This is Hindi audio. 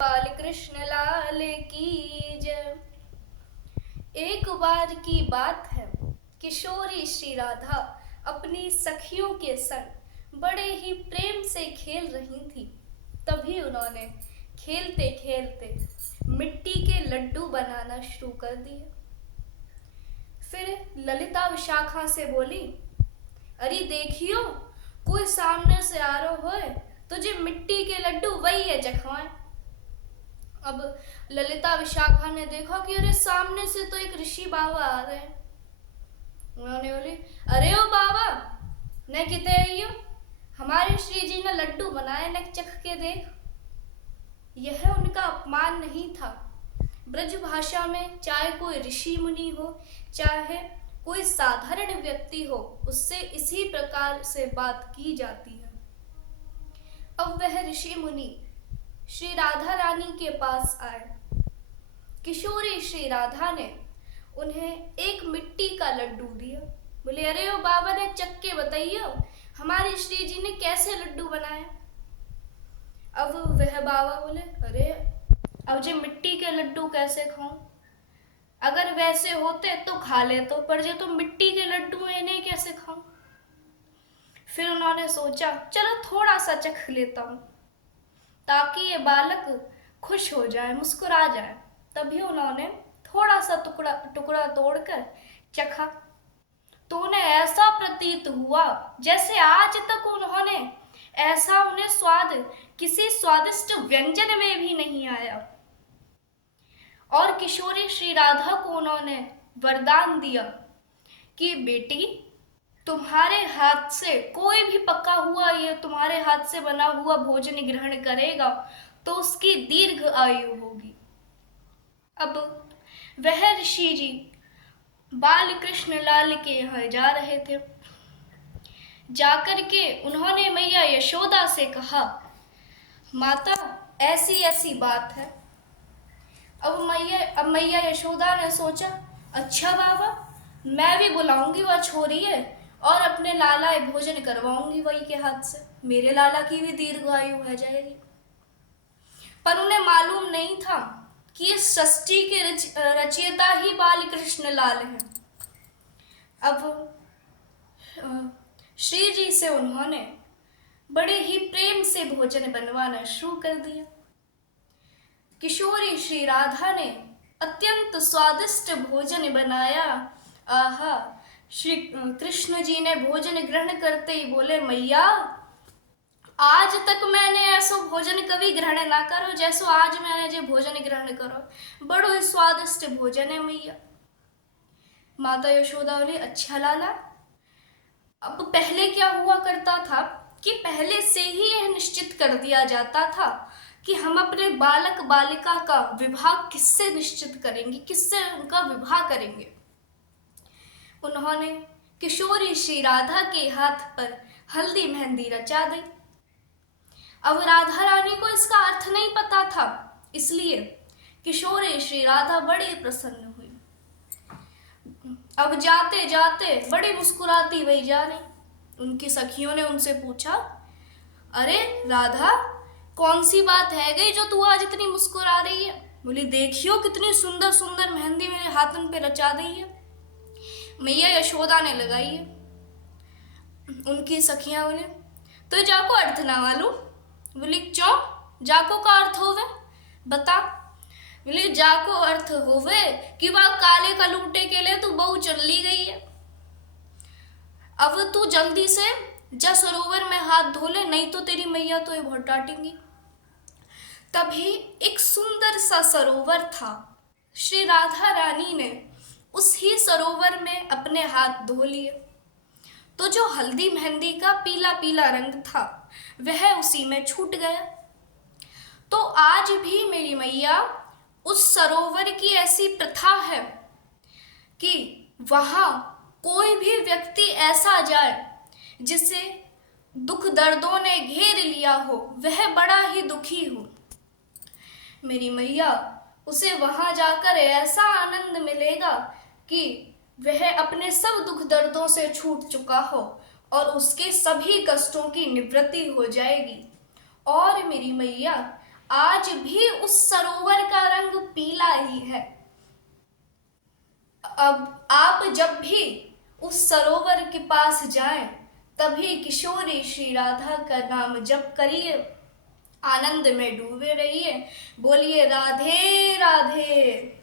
बाल कृष्ण लाल की जय। एक बार की बात है, किशोरी श्री राधा अपनी सखियों के संग बड़े ही प्रेम से खेल रही थी। तभी उन्होंने खेलते खेलते मिट्टी के लड्डू बनाना शुरू कर दिए। फिर ललिता विशाखा से बोली, अरे देखियो, कोई सामने से आ रहा है, तुझे मिट्टी के लड्डू वही है जखवाएं। अब ललिता विशाखा ने देखा कि अरे सामने से तो एक ऋषि बाबा आ रहे हैं। उन्होंने बोली, अरे ओ बाबा, न किते आइयो, हमारे श्री जी ने लड्डू बनाए, न चख के देख। यह उनका अपमान नहीं था। ब्रज भाषा में चाहे कोई ऋषि मुनि हो, चाहे कोई साधारण व्यक्ति हो, उससे इसी प्रकार से बात की जाती है। अब वह ऋषि मुनि श्री राधा रानी के पास आए। किशोरी श्री राधा ने उन्हें एक मिट्टी का लड्डू दिया। बोले, अरे ओ बाबा, ने चख के बताइयो, हमारे श्री जी ने कैसे लड्डू बनाए। अब वह बाबा बोले, अरे अब जो मिट्टी के लड्डू कैसे खाऊं, अगर वैसे होते तो खा ले, तो पर जो तो मिट्टी के लड्डू हैं, इन्हें कैसे खाऊं। फिर उन्होंने सोचा, चलो थोड़ा सा चख लेता हूं, ताकि ये बालक खुश हो जाए, मुस्कुरा जाए। तभी उन्होंने थोड़ा सा टुकड़ा तोड़कर चखा, तो उन्हें ऐसा प्रतीत हुआ जैसे आज तक उन्हें स्वाद किसी स्वादिष्ट व्यंजन में भी नहीं आया। और किशोरी श्री राधा को उन्होंने वरदान दिया कि बेटी, तुम्हारे हाथ से कोई भी पका हुआ, ये तुम्हारे हाथ से बना हुआ भोजन ग्रहण करेगा तो उसकी दीर्घ आयु होगी। अब वह ऋषि जी बाल कृष्ण लाल के यहाँ जा रहे थे। जाकर के उन्होंने मैया यशोदा से कहा, माता, ऐसी ऐसी बात है। अब मैया यशोदा ने सोचा, अच्छा बाबा, मैं भी बुलाऊंगी वह छोरी है और अपने लाला भोजन करवाऊंगी वही के हाथ से, मेरे लाला की भी दीर्घायु हो जाएगी। पर उन्हें मालूम नहीं था कि इस सृष्टि के रचयिता ही बाल कृष्ण लाल हैं। अब श्री जी से उन्होंने बड़े ही प्रेम से भोजन बनवाना शुरू कर दिया। किशोरी श्री राधा ने अत्यंत स्वादिष्ट भोजन बनाया। आहा, श्री कृष्ण जी ने भोजन ग्रहण करते ही बोले, मैया, आज तक मैंने ऐसो भोजन कभी ग्रहण ना करो जैसो आज मैंने जो भोजन ग्रहण करो, बड़ो ही स्वादिष्ट भोजन है मैया। माता यशोदा बोली, अच्छा लाला। अब पहले क्या हुआ करता था कि पहले से ही यह निश्चित कर दिया जाता था कि हम अपने बालक बालिका का विवाह किससे निश्चित करेंगे, किससे उनका विवाह करेंगे। उन्होंने किशोरी श्री राधा के हाथ पर हल्दी मेहंदी रचा दी। अब राधा रानी को इसका अर्थ नहीं पता था, इसलिए किशोरी श्री राधा बड़ी प्रसन्न हुई। अब जाते जाते बड़ी मुस्कुराती वही जा रही। उनकी सखियों ने उनसे पूछा, अरे राधा, कौन सी बात है गई जो तू आज इतनी मुस्कुरा रही है। बोली, देखियो कितनी सुंदर सुंदर मेहंदी मेरे हाथन पे रचा दी है, मैया यशोदा ने लगाई है। उनकी सखियां बोले, तो जाको अर्थ ना मालूम। बोली, क्यों, जाको का अर्थ होवे, बता। बोली, जाको अर्थ होवे कि वह काले का लूटे के लिए तू बहु चल ली गई है। अब तू जल्दी से जा सरोवर में हाथ धो ले, नहीं तो तेरी मैया तो ये बहुत डांटेंगी। तभी एक सुंदर सा सरोवर था। श्री राधा रानी ने उस ही सरोवर में अपने हाथ धो लिए, तो जो हल्दी मेहंदी का पीला पीला रंग था वह उसी में छूट गया। तो आज भी मेरी मैया, उस सरोवर की ऐसी प्रथा है कि वहां कोई भी व्यक्ति ऐसा जाए जिसे दुख दर्दों ने घेर लिया हो, वह बड़ा ही दुखी हो, मेरी मैया, उसे वहां जाकर ऐसा आनंद मिलेगा कि वह अपने सब दुख दर्दों से छूट चुका हो और उसके सभी कष्टों की निवृत्ति हो जाएगी। और मेरी मैया, आज भी उस सरोवर का रंग पीला ही है। अब आप जब भी उस सरोवर के पास जाएं, तभी किशोरी श्री राधा का नाम जप करिए, आनंद में डूबे रहिए, बोलिए राधे राधे।